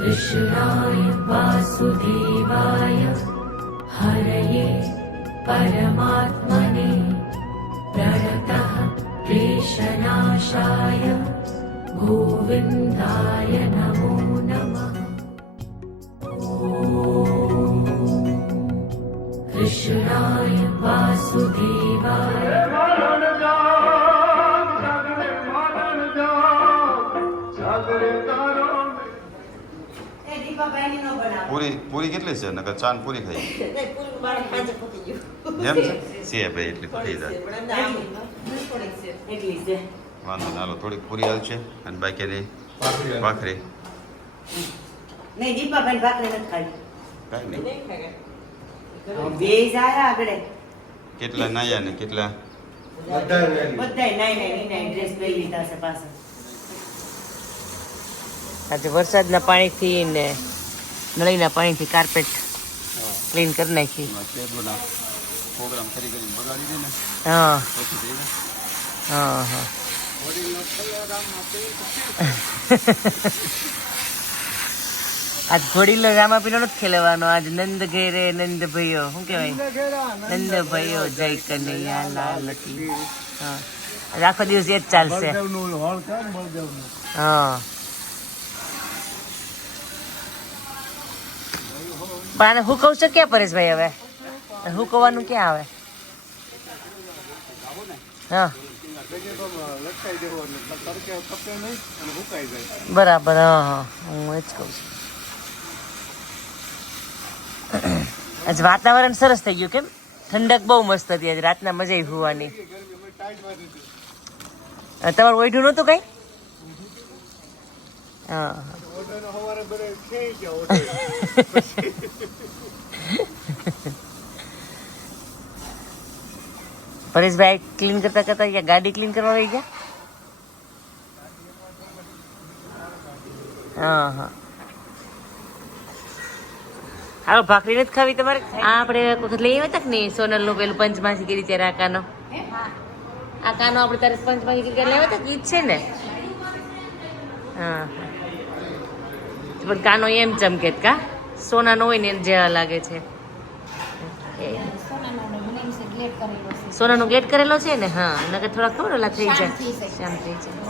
कृष्णाय वासुदेवाय हरये परमात्मने प्रणतः क्लेशनाशाय गोविन्दाय नमो नमः। कृष्णाय वासुदेवाय પૂરી પૂરી કેટલી છે નકર ચાંદ પૂરી ખાઈ એમ છે છે ભાઈ એટલી ખાઈ જાય વાંધો ના હાલો થોડીક પૂરી આવશે અને બાકીની ભાખરી નહીં દીપાભાઈ ભાખરી નથી ખાઈ કાંઈ નહીં બે જાય આગળ કેટલા નાયા ને કેટલા બધાય નાઈ ડ્રેસ પહેરી લીધા છે પાછા આજે વરસાદના પાણીથી ને નળીના પાણીથી કાર્પેટ ક્લીન કરી નાખી પ્રોગ્રામ કરી કરીને બગાડી દે ને હા પછી થઈ જાય. હા હા આજ ઘોડીલો રામાપીનો નથી ખેલવાનો આજ નંદ ઘેરે નંદ ભાઈઓ શું કહેવાય નંદ ભાઈઓ જય કનૈયા લાલ કી હા આજ આખો દિવસ એ જ ચાલશે હા પણ આને હું કહું છું ક્યાં પરેશભાઈ હવે હું કહેવાનું ક્યાં આવે હા બરાબર હા હા હું એ જ કહું છું આજ વાતાવરણ સરસ થઈ ગયું કેમ ઠંડક બહુ મસ્ત હતી આજે રાતના મજા આવી હોવાની તમારું ઓઢું નહોતું કઈ હા પરેશભાઈ ક્લીન કરતા કરતા ગાડી ક્લીન કરવા આવી ગયા હા હા હાલો ભાખરી નથી ખાવી તમારે આ આપણે એક વખત લઈ આવ્યા હતા કે નહીં સોનલ નું પેલું પંચમાસી કરી ત્યારે આ કાનો આપણે તારે પંચમાસી કરી ત્યારે લેવા હતા ગીત છે ને હા પણ કાનો એમ ચમકે કા સોના નો હોય ને એમ જેવા લાગે છે સોનાનો ગ્લેટ કરેલો છે ને હા નકર થોડા ખબર ઓલા થઈ જાય શામ થઈ જાય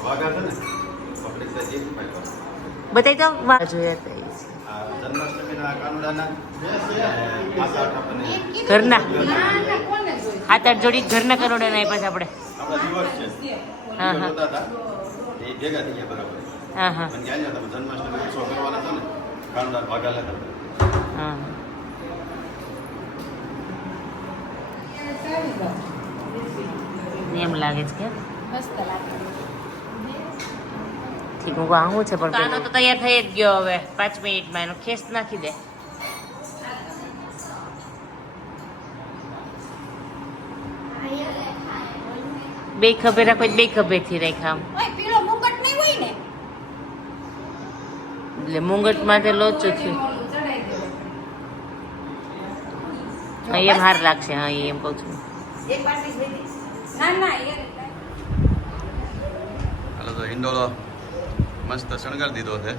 બતાવી તો જોયા ઘરના 7-8 જોડી ઘરના કરોડા ના પાછા આપણે હા હા હા હા હા એમ લાગે છે કે ઠીક હું આવું છે પણ કાનો તો તૈયાર થઈ જ ગયો હવે 5 મિનિટમાં એનો ખેસ નાખી દે બે ખભે રાખો બે ખભે થી રાખ્યા એટલે મુંગટ માટે લોચો થયું એમ હાર લાગશે હા એમ કઉ છું હાલો તો હિંડોળો મસ્ત શણગાર દીધો છે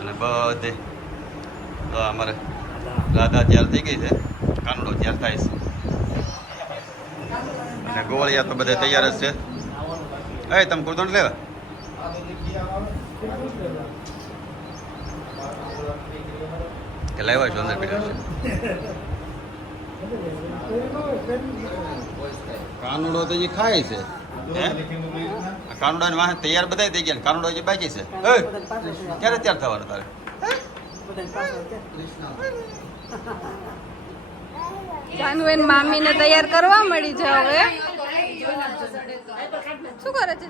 અને બધે તો અમારે રાધા તૈયાર થઈ ગઈ છે કાનુડો તૈયાર થાય છે અને ગોળિયા તો બધે તૈયાર જ છે એ તમે કુર્તો લેવા કે લાવ્યા છો અંદર પીડ્યો છે કાનુડો તો જે ખાય છે કાનુડા વાહ તૈયાર બધા થઈ ગયા કાનુડો જે બાકી છે ક્યારે તૈયાર થવાનું તારે જાનવેન મામીને તૈયાર કરવા મળી છે હવે શું કરે છે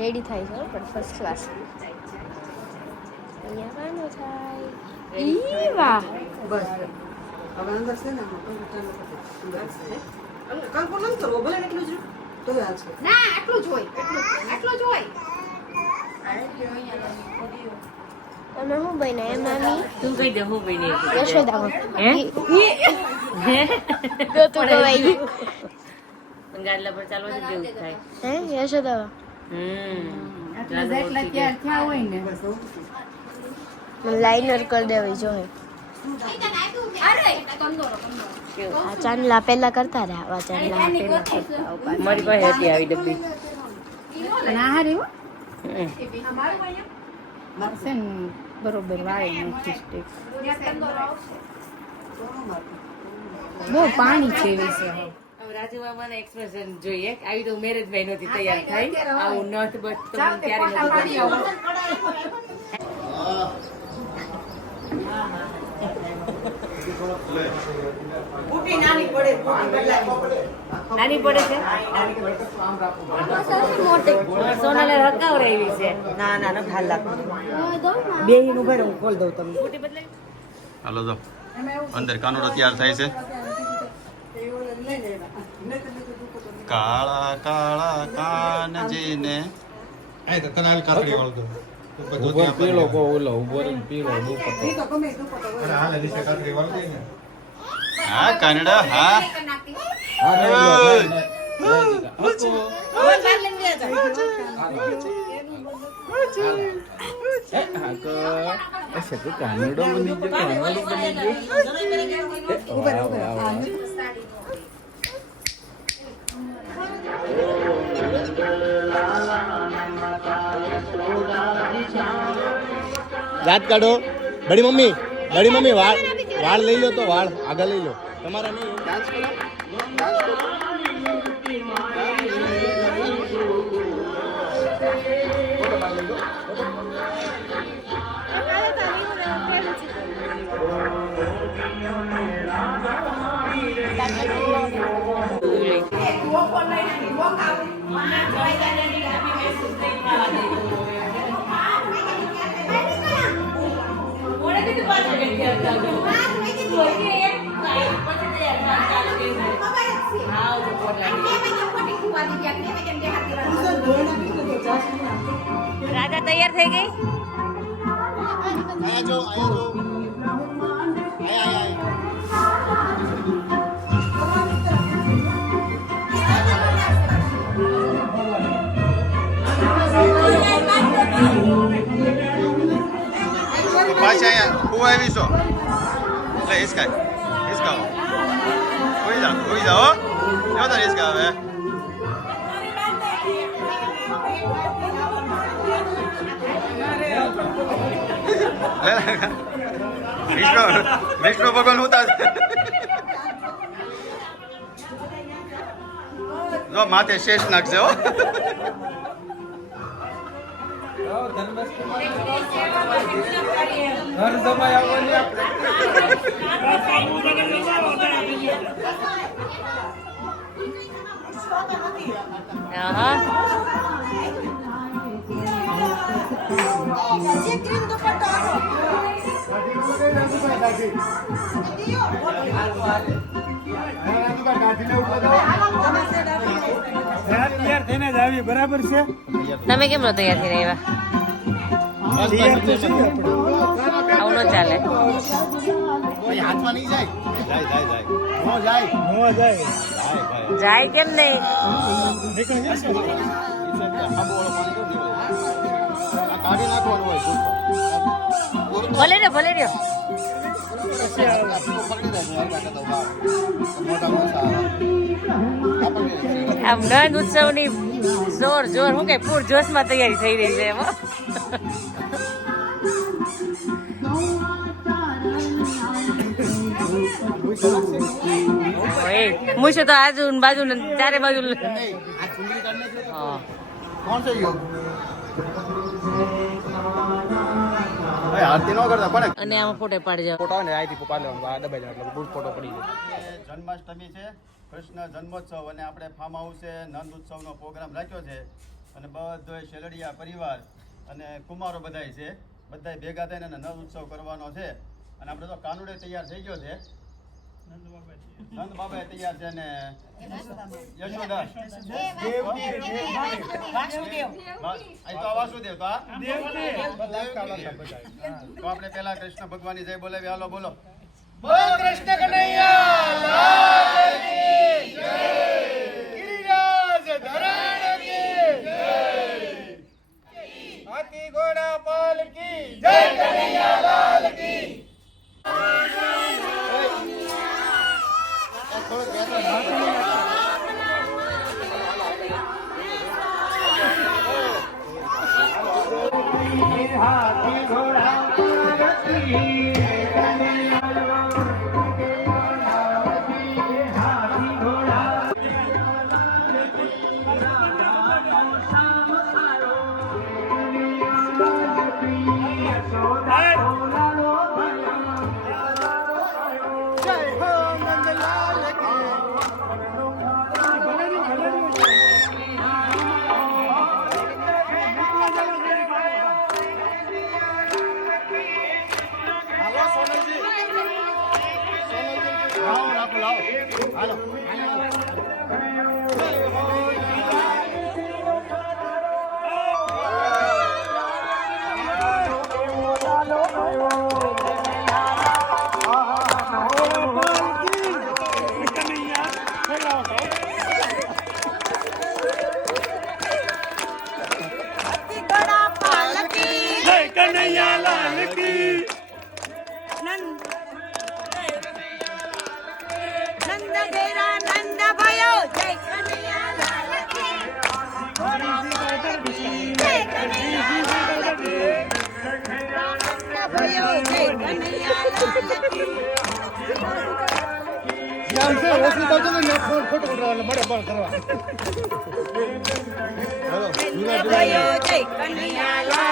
રેડી થાય છે પણ ફર્સ્ટ ક્લાસ અહીંયા વાનો થાય ઈ વાહ બસ હવે અંદર છે ને કંકુ નથી કરવો ભલે એટલું જ તો હાલશે ના આટલું જ હોય આટલું જ હોય તમે હું બન્યા એમ મામી તું કહી દે હું બની યશોદા હે તો તું કવાઈ ગાડલા પર ચાલવા જ જેવું થાય હે યશોદા આટલા જેટલા તૈયાર થયા હોય ને લાઇનર કરી દેવી જોઈએ. આ ચાંદલા પહેલા કરતા રહ્યા. આ ચાંદલા પહેલા કરતા. મારી પાસે હતી આવી ડબ્બી. બરોબર વાળે નથી સ્ટેપ. બહુ પાણી છે એવી છે. રાજુ મામાના એક્સપ્રેશન જોઈએ. આવી તો મેરેજ ભાઈ નહોતી તૈયાર થાય. આવું નથ બસ તો મને ક્યારે નહોતું કર્યું. નાની પડે છે. સોનાને હકાવરે એવી છે. ના ના ના ભાલ લાગ બે નું ભરે હું ખોલ દઉં તમને. બુટી બદલાઈ. હાલો જો અંદર કાનુડો તૈયાર થાય છે. કાળા કાળા કાનજીને પીળો કો ઓલો ઉભો રહીને પીળો દુપટ્ટો. હા કાનડા હા ऐसे तो कानूडो बनी जो कानूडो बनी जो दांत काढो. बड़ी मम्मी वाल लई लो तो वाल आगे लई लो. તમારા નહીં ડાન્સ કરો. રાધા તૈયાર થઈ ગઈ. આયા જો આયા પાછા અહીંયા હું આવી છો એટલે હિસકા હોઈ જાઓ એવો તાર હિસકા હવે વિષ્ણુ ભગવાન ઉતાર જો માથે શેષ નાખશે હો. ઘર જમાઈ આવવાની આપણે. તૈયાર થઈને જ આવી બરાબર છે. તમે કેમ નો તૈયાર થઈને આવ્યા? આવું ન ચાલે. હાથમાં નહીં જાય કેમ નહીં? ભલે ને ભલે રહ્યો. આમ નંદ ઉત્સવની જોર શું કે પૂર જોશમાં તૈયારી થઈ રહી છે એમાં. મુશે તો આજુ બાજુ ચારે બાજુ. કોણ છે યોગ આરતી નો કરતા કોને અને આમાં ફોટો પાડી જાવ. ફોટો ને આઈથી પાડો દબાઈ જાય એટલે ફોટો પડી જાય. જન્માષ્ટમી છે, કૃષ્ણ જન્મોત્સવ અને આપણે ફાર્મ હાઉસે નંદ ઉત્સવનો પ્રોગ્રામ રાખ્યો છે અને બધો શેલડિયા પરિવાર અને કુમારો બધાય છે, બધાય ભેગા થઈને નંદ ઉત્સવ કરવાનો છે. અને આપણે તો કાનુડે તૈયાર થઈ ગયો છે, નંદ બાબા તૈયાર છે ને યશોદા વાસુદેવ તો આપણે પેલા કૃષ્ણ ભગવાનની જય બોલાવી. હાલો બોલો કૃષ્ણ કનૈયા લાલ કી જય. ગિરિરાજ ધરણ કી જય. હાથી ગોર ઘોડા પાલકી જય કનૈયા લાલ કી હાથી ઘોડા પાલકી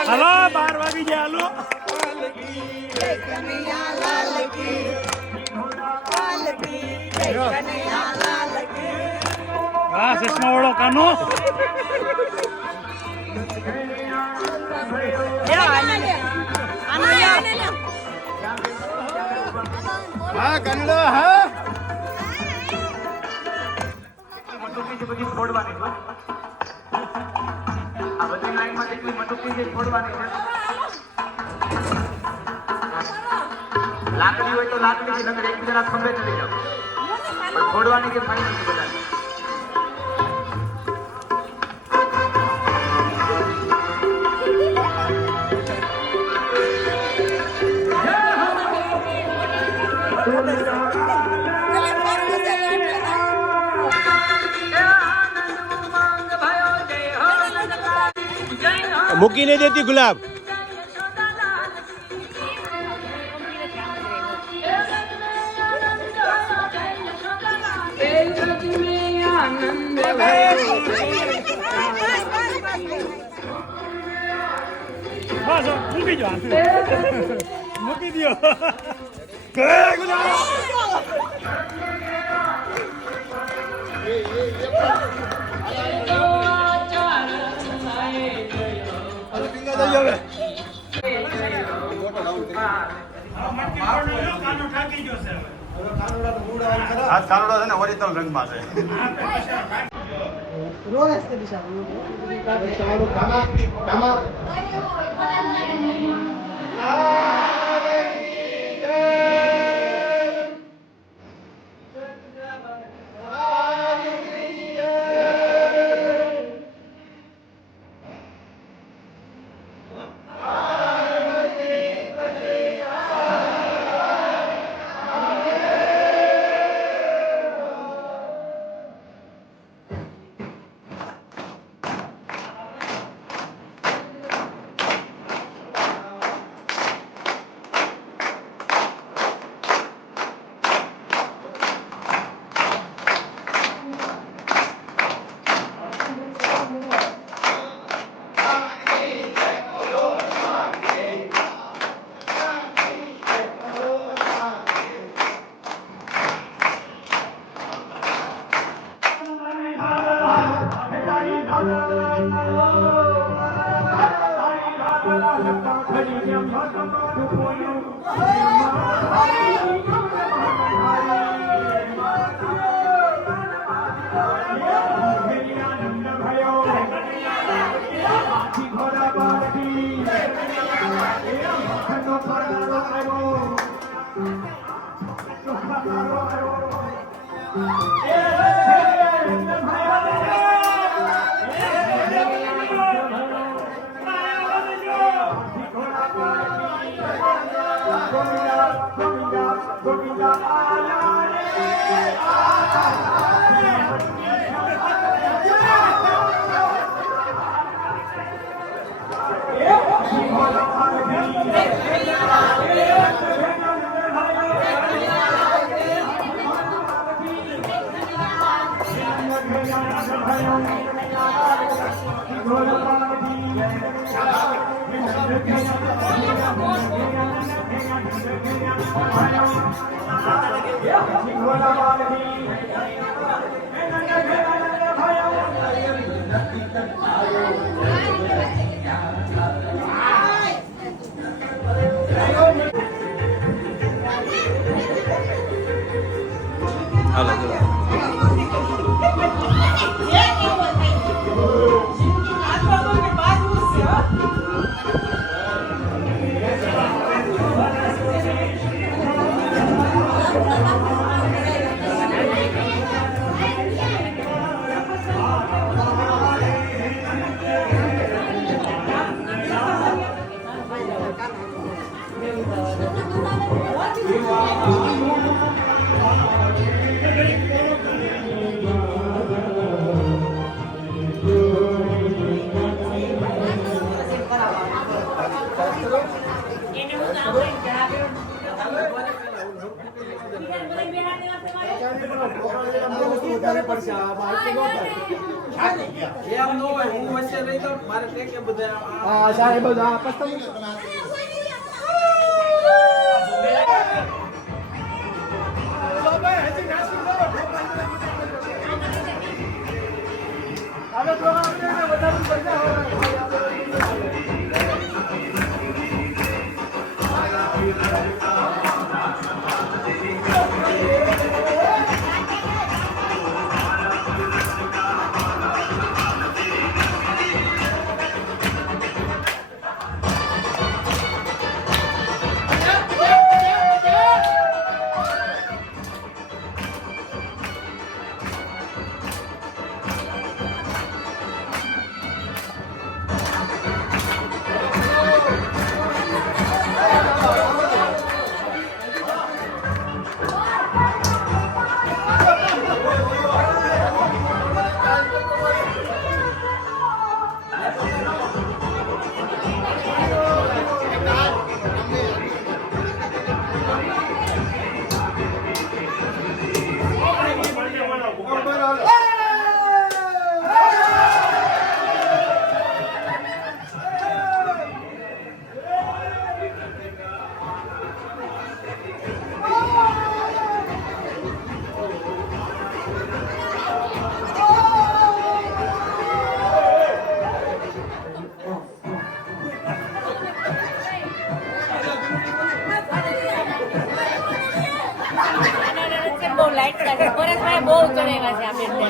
હલો 12 વાગી ગયા હાલો હા ચશ્મા વાળો કાનો હા કંડો હા બધી છોડવાની છે આ બધી લાઈનમાં જેટલી મટુકી છે છોડવાની છે લાકડી હોય તો લાકડી થી નકર એકબીજાના ખંભે ચડી જાવ પણ છોડવાની કે ફાઈન નથી બધા મૂકી નહીં દેતી ગુલાબ બસ મૂકી દો મૂકી દો આ કાનુડો છે ને ઓરિજિનલ રંગમાં છે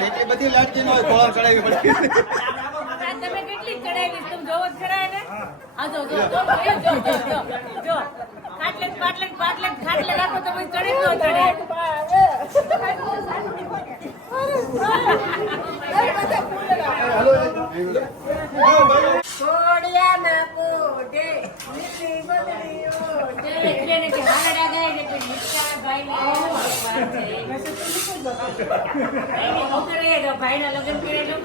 એટલી બધી લાડકી નો હોય ખોળા ચડાવી પડે. તમે કેટલી ચડાવી તમે જોવો જ ખરા ને આ જો ખાટલે રાખો તો પછી ચડી ન ચડે ભાઈ ના લગ્ન કરેલું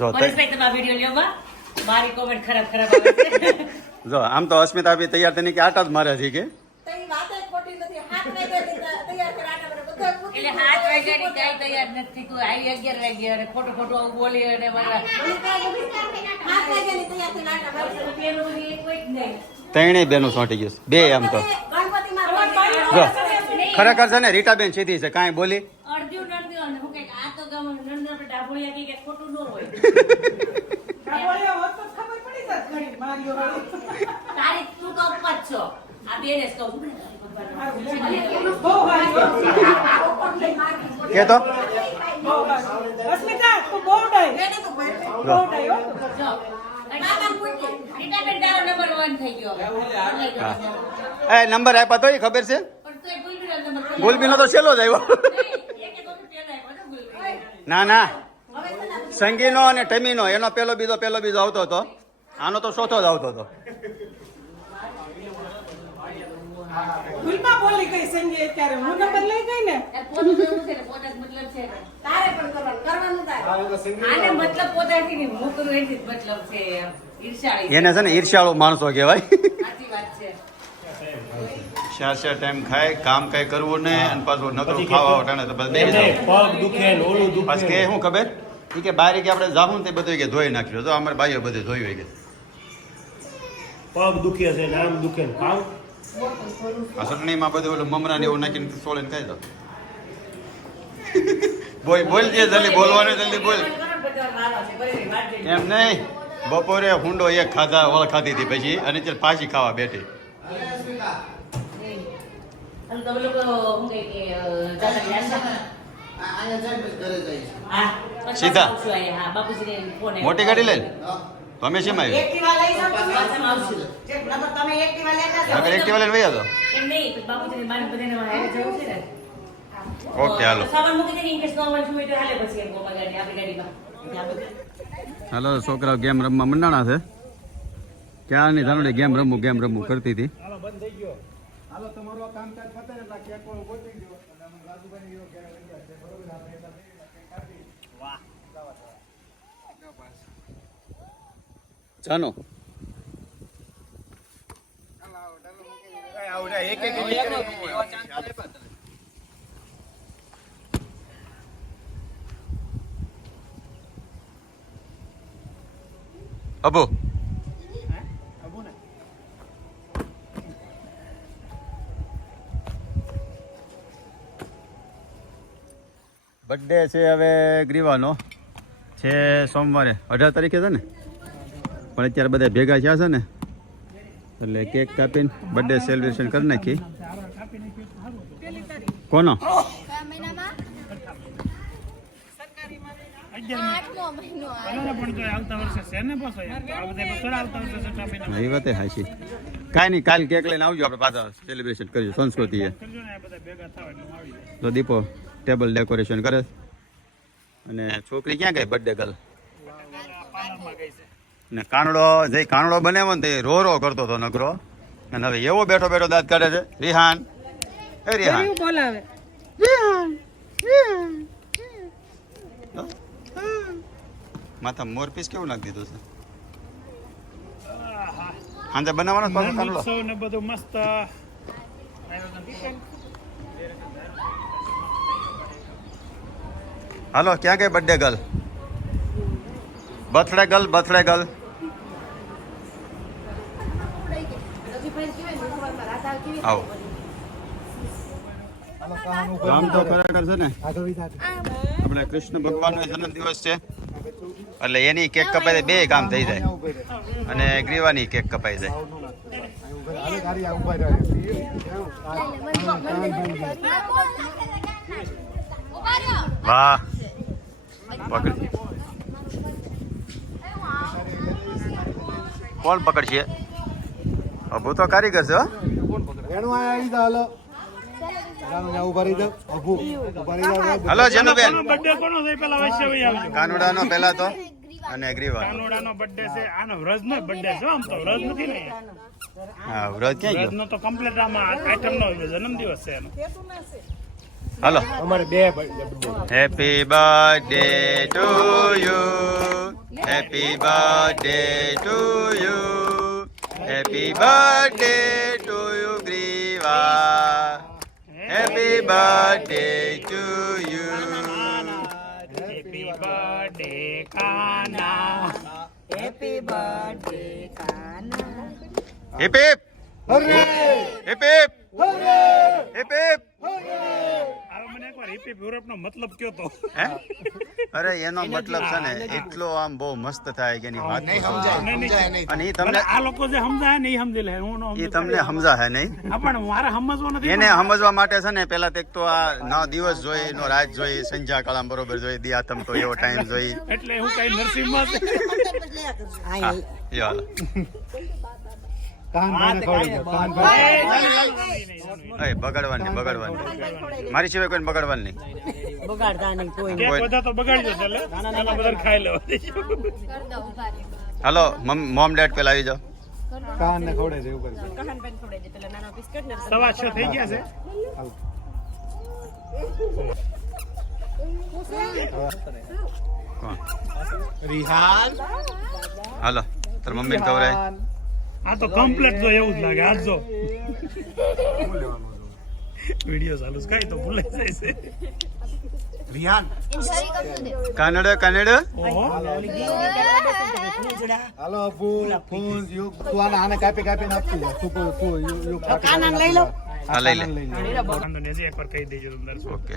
જો પરેશભાઈ તમારા વિડીયો લ્યો બા મારી કોમેન્ટ ખરાબ ખરાબ આવે છે જો આમ તો અસ્મિતા બી તૈયાર થઈને કે આટા જ મારે છે કે એટલે 7 વાગ્યાની કાંઈ તૈયાર નથી કોઈ આવી 11 વાગ્યા અને ખોટું ખોટું આવું બોલી અને મારા ત્રણેય બેનું સોંટી ગયું છે. બે આમ તો જો ખરેખર છે ને રીટાબેન સીધી છે કાંઈ બોલી અડધ્યું નડ્યું અને હું કઈક આ તો ગામ નંદર આપણે ડાભોળિયા કઈ ખોટું ન હોય તારી તું તો ઉપર જ છો આ બેને જ કહું છું કે તો એ નંબર આપ્યા તો ખબર છે ગુલબીનો તો છેલ્લો જ આવ્યો ના ના સંગીનો અને ટમીનો એનો પેલો બીજો આવતો હતો આનો તો ચોથો જ આવતો હતો એને છે ને ઈર્ષ્યાળુ માણસો કહેવાય ચાર ટાઈમ ખાય કામ કઈ કરવું નહીં અને પાછું નકરું ખાવા વટાણે તો બસ બેસી જાવ. પગ દુખે ને ઓલું દુખે. પછી કે શું ખબર ઈ કે બારી કે આપણે જાવું ને તે બધું કે ધોઈ નાખ્યું તો અમારે ભાઈઓ બધે ધોઈ હોય કે પગ દુખે છે ને આમ દુખે ને ખાવ આ ચટણીમાં બધું ઓલું મમરા ને એવું નાખીને સોળીને ખાઈ દો બોલ જે જલ્દી બોલવાનું જલ્દી બોલ એમ નહીં બપોરે હુંડો એક ખાધા વળ ખાધી હતી પછી અને ત્યારે પાછી ખાવા બેઠી સીધા મોટી ગાડી લઈ તમે શેમ આવી આગળ એક્ટિવા લઈને વયા તો ઓકે હાલો હાલો છોકરાઓ ગેમ રમવા મંડાણા છે ક્યારની ધાનુડી ગેમ રમવું કરતી હતી જાનો અબુ બર્થડે છે હવે ગ્રીવાનો છે સોમવારે 18 તારીખે છે ને પણ અત્યારે બધા ભેગા થયા છે ને એટલે કેક કાપીને બર્થડે સેલિબ્રેશન કરી નાખી કોનો એ વાત હાચી કાંઈ નહીં કાલ કેક લઈને આવજો આપણે પાછા સેલિબ્રેશન કરીશું સંસ્કૃતિએ તો દીપો ટેબલ ડેકોરેશન કરે અને છોકરી ક્યાં ગઈ બર્થડે ગર્લ ને કાનડો બનાવ્યો ને તે રો કરતો હતો નકરો અને હવે એવો બેઠો દાંત કાઢે છે રિહાન એ રિહાન બોલાવે માથા મોર પીસ કેવું નાખી દીધું છે હાંજે બનાવવાનો પાછો કાનડો ને બધું મસ્ત હાલો ક્યાં ગઈ બર્થડે ગર્લ બર્થડે ગર્લ આવો આમ તો ખરેખર છે ને આપણે કૃષ્ણ ભગવાનનો જન્મદિવસ છે એટલે એની કેક કપાઈ જાય બે કામ થઈ જાય અને ગ્રીવાની કેક કપાઈ જાય વાહ પકડ કોણ પકડશે અબુ તો કારીગર છે હલો જનુબેન કાનુડાનો પહેલા તો અને ગ્રીવા કાનોડાનો બર્થડે છે આનો વ્રજનો બર્થડે છે આમ તો વ્રજ નથી ને હા વ્રત ક્યાં ગયો વ્રજનો તો કમ્પ્લીટ આમાં આઈટમનો જન્મદિવસ છે એનો હાલો અમારે બે happy birthday to you happy birthday to you, happy birthday to you Greeva, happy birthday to you. Happy birthday Kana, happy birthday Kana. Heap heap heap heap heap heap. હવે મને એકવાર હિપી યુરોપનો મતલબ કયો તો. હે? અરે એનો મતલબ છે ને એટલો આમ બહુ મસ્ત થાય કે એની વાત નહીં સમજાય. અને એ તમને આ લોકો જે સમજાય ને એ સમજી લે, હું એ તમને સમજાય નહીં. પણ મારે સમજવો નથી. એને સમજવા માટે છે ને પેલા તો એક તો આ નો દિવસ જોઈ, નો રાત જોઈ, સંધ્યા કાળામ બરોબર જોઈ, દિયાતમ તો એવો ટાઈમ જોઈ. એટલે હું કઈ નરસિંહમાં છે. હા, યો હાલો. એ બગાડવાની બગાડવાની, મારી સિવાય કોઈને બગાડવાની નહીં. બગાડતા નહીં કોઈ. કેક બધા તો બગાડજો ચાલે, નાના બધા ખાઈ લો. હાલો મોમ ડેડ પેલા આવી જાઓ. સવા 6 થઈ ગયા છે. કોણ? રિહાન હાલો તાર મમ્મીને ખવડાય. આ તો કમ્પ્લીટ જો એવું જ લાગે. આજ જો વિડિયો ચાલુ છે, કઈ તો ભૂલાઈ જાય છે. રિહાન કાનડ કાનડ. ઓહો, હાલો અપુ ફોન યુ તું આને કાપી કાપીને આપતી જા. તું યુ કાના લઈ લો. હા લઈ લે. વાંધો નહીં, હજી એકવાર કહી દેજો તમે દર્શકો. ઓકે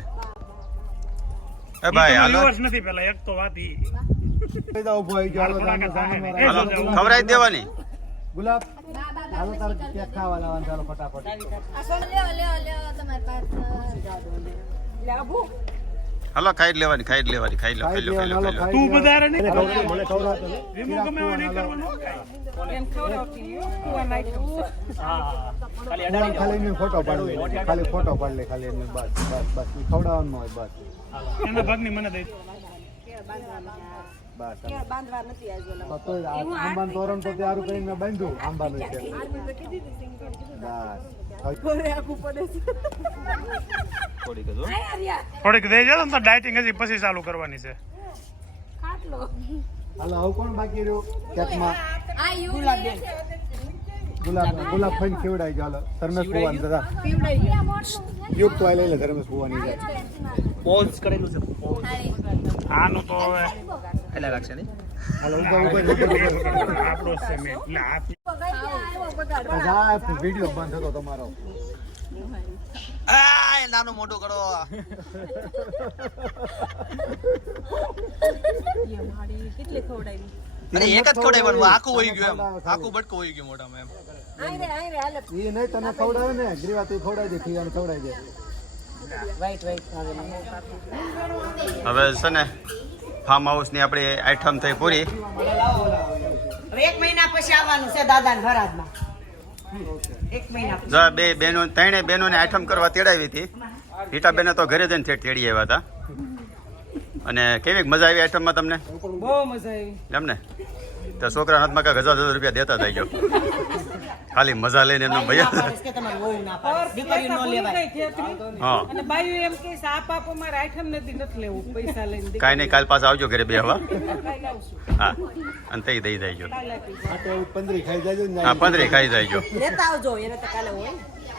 એ ભાઈ હાલો viewers નથી પેલા એક તો વાત ઈ. લઈ જાવ ઉભો આવી ગયો. હાલો હાલો ખવડાવી દેવાની. ગુલાબ હાલો તાર કેક ખાવા લાવવાનું. ચાલો ફટાફટ. હાલો ખાઈ જ લેવાની, ખાઈ જ લેવાની, ખાઈ લો ખાઈ લો ખાઈ લો ખાઈ લો. તું વધારે નહીં મને ખવડાવતો ને. વિમો ગમે એવા નહીં કરવાનો. ખાલી એમને ફોટો પાડી લે. ખાલી ફોટો પાડી લે. ખાલી એમને બસ બસ બસ ઈ ખવડાવવાનું હોય બસ એના ભાગની મને દઈ. બસ તો આંબાનું તોરણ તો ત્યારું કરીને મેં બાંધ્યું આંબાનું છે. થોડીક દઈ જાવ તો ડાયટિંગ હજી પછી ચાલુ કરવાની છે. હાલો હવે કોણ બાકી રહ્યું કેકમાં? ગુલાબ ફઈને ખવડાવી ગયો. હાલો ધર્મેશ ભુવાની દાદા યુગ તો આ લઈ લે. ધર્મેશ ભુવાની જાય. આનું તો હવે હાલો ઉપર ઉપર આપણો છે મેં. એટલે જા વિડિયો બંધ હતો તમારો. નાનું મોટું કરો. અરે એક જ ખવડાવ્યું, આખું વહી ગયું એમ, આખું બટકું વહી ગયું મોઢામાં એમ. એ નહીં તને ખવડાવે ને ગ્રીવા તું ખવડાવી દે. ખીયાને ખવડાવી દે. હવે છે ને ફાર્મ હાઉસની આપણી આઈટમ થઈ પૂરી. હવે 1 મહિના પછી આવવાનું છે દાદા ને ભરાજમાં. 1 મહિના પછી. જો બે બહેનો ત્રણેય બહેનોને આઈટમ કરવા તેડાવી હતી. રીટાબેને તો ઘરે જઈને તેડી આવ્યા હતા. અને કેવી મજા આવી આઈટમમાં તમને? બહુ મજા આવી. એમ ને તો છોકરા હાથમાં કાંઈક 1000 રૂપિયા દેતા થઈ ગયો. ખાલી મજા લઈને એમનો ભૈયા. કે તમારે બહુ ના પાડે. દીકરી નો લેવાય. હા અને બાયું એમ કે સાપ આપો મારે આઈટમ નથી લેવું પૈસા લઈને કાંઈ નહીં, કાલ પાછા આવજો ઘરે બે હવા. હા અને તે દઈ દેજો. આ તો પંદરી ખાઈ જાજો ને. હા 15 ખાઈ જાયજો. લેતા આવજો એને તો કાલે હોય.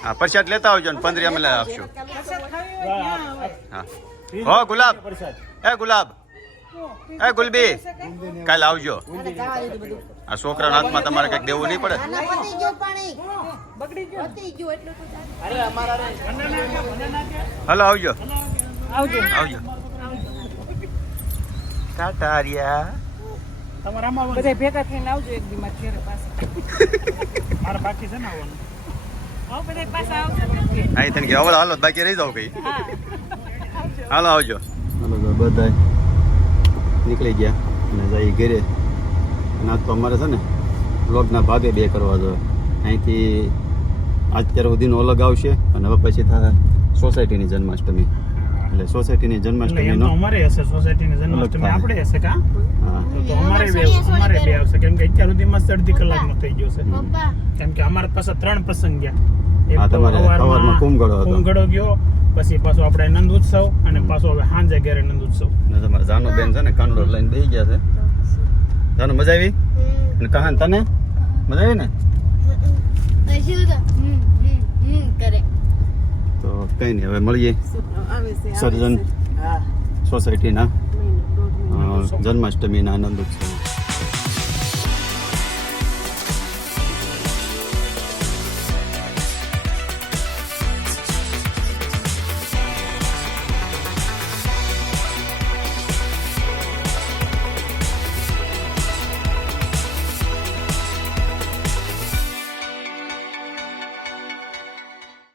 હા પ્રસાદ લેતા આવજો ને 15 અમે લઈ આપશું. હા હો ગુલાબ, એ ગુલાબ, એ ગુલબી કાલે આવજો. આ છોકરાના હાથમાં તમારે કંઈક દેવું નહીં પડે. હાલો આવજો આવજો. ટાટારિયા તમારા આમાં બધા ભેગા થઈને આવજો એક દી મારા ઘરે પાછા. મારા બાકી છે ને આવવાનું. હા બધા પાછા આવજો ને. અહીં તને કે હવે હાલો બાકી રહી જાવ કઈ. હાલો આવજો. હાલો બધા નીકળી ગયા અને જઈ ઘરે. અને આજ તો અમારે છે ને બ્લોગના ભાગે 2 કરવા જોઈએ. અહીંથી અત્યાર સુધીનો અલગ આવશે અને હવે પછી થાય સોસાયટીની જન્માષ્ટમી. એટલે સોસાયટીની જન્માષ્ટમીનો અમારે હશે, સોસાયટીની જન્માષ્ટમી આપણે હશે કા? હા. તો અમારે બે આવશે કેમ કે અત્યાર સુધીમાં 30 કલાકનો થઈ ગયો છે. કેમ કે અમારે પાસે 3 પ્રસંગ ગયા. એક હા, તો તમારે સવારમાં કુંભગળો હતો. કુંભગળો ગયો, પછી પાછો આપણે નંદ ઉત્સવ અને પાછો હવે સાંજે ઘરે નંદ ઉત્સવ. ને તમારા જાનુબેન છે ને કાનડો લઈને બેસી ગયા છે. તને મજા આવી અને કહાન તને મજા આવી ને તો કઈ નહીં હવે મળીએ સર્જન સોસાયટીના જન્માષ્ટમીના આનંદ ઉત્સવ